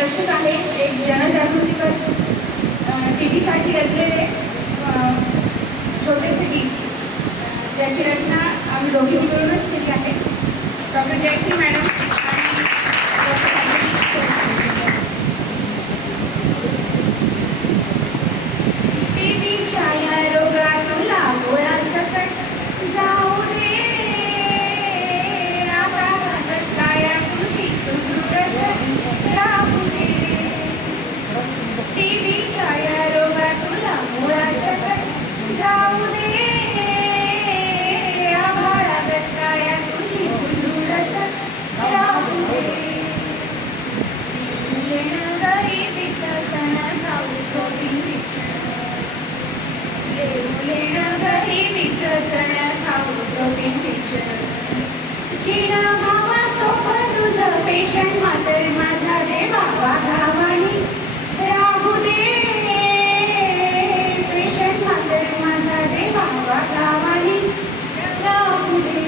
प्रस्तुत आहे एक जनजागृतीपर टीव्हीसाठी रचलेले छोटेसे गीत, ज्याची रचना आम्ही दोघी मिळूनच केली आहे. डॉक्टर जयश्री मॅडम आणि टीव्हीच्या या रोगात तुला गोळा सकट जाऊ दे, आभाळात काया तुझी सुदृढ राहू दे. टीव्हीच्या या रोगात तुला गोळा सकट जाऊ दे, आभाळात काया तुझी सुदृढ राहू दे. येणं गरिबीचं सण खाऊ येणं गरिबीचं चण खाऊ प्रोटीन चिना भावा सोबत तुझं पेशंट मात्र माझा रे बाबा गावानी राहू दे. पेशंट मात्र माझा रे बाबा गावानी राहू दे.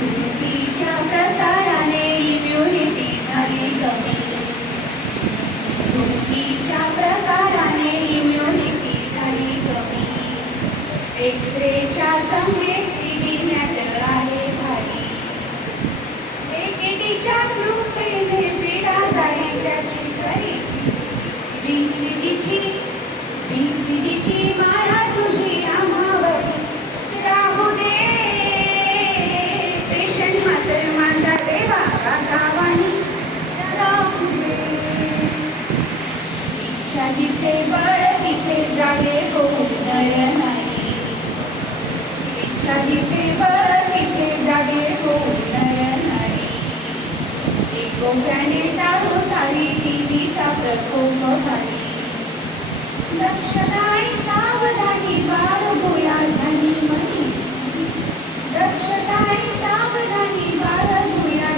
तुमच्या प्रसाराने इम्युनिटी झाली कमी, तुमच्या प्रसाराने इम्युनिटी झाली कमी. एक्सरेच्या संगे सीबीनॅट आहे भारी, एकेटीच्या कृपेने पिढा जाईल त्याची खरी. बीसीजीची माळा तुझी आम्हावर राहू दे. पेशंट मात्र माझा रे बाबा गावानी राहू दे. इच्छा जिथे बळ तिथे जागे होऊ नर नाही, इच्छा जिथे बळ तिथे जागे होऊ नर नाही. एकोप्याने टाळू सारी टीव्हीचा प्रकोप भारी. दक्षता आणि सावधानी बाळगूया धनी मनी, दक्षता आणि सावधानी बाळगूया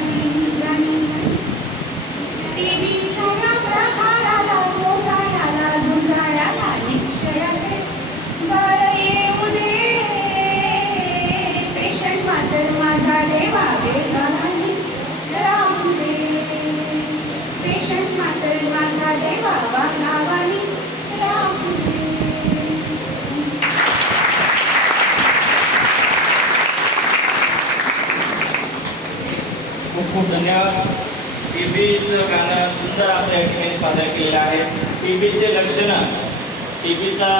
धनी मनी. टीव्हीच्या या प्रहाराला सोसायला झुंजाळ्याला निक्षयाचे बाळ येऊ दे. पेशंट मात्र माझा देवा देवानी राहू दे. पेशंट मात्र माझा देवा गावानी राहू दे. खूप खूप धन्यवाद. टीबीचं गाणं सुंदर असं या ठिकाणी सादर केलेलं आहे. टीबीचे लक्षणं, टीबीचा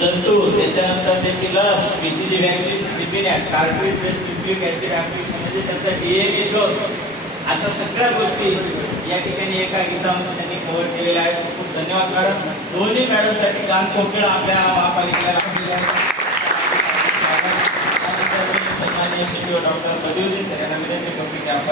जंतू, त्याच्यानंतर त्याची लस, बीसीजी वॅक्सिन, सीबीनॅट, carbonic based nucleic acid application म्हणजे त्याचा DNA शोध, अशा सगळ्या गोष्टी या ठिकाणी एका गीतामध्ये त्यांनी कव्हर केलेल्या आहेत. खूप खूप धन्यवाद मॅडम. दोन्ही मॅडमसाठी गान कोकिळा आपल्या महापालिकेला राखलेलं आहे. सन्माननीय सचिव डॉक्टर बदिउद्दीन सर यांना विनंती करतो की आपण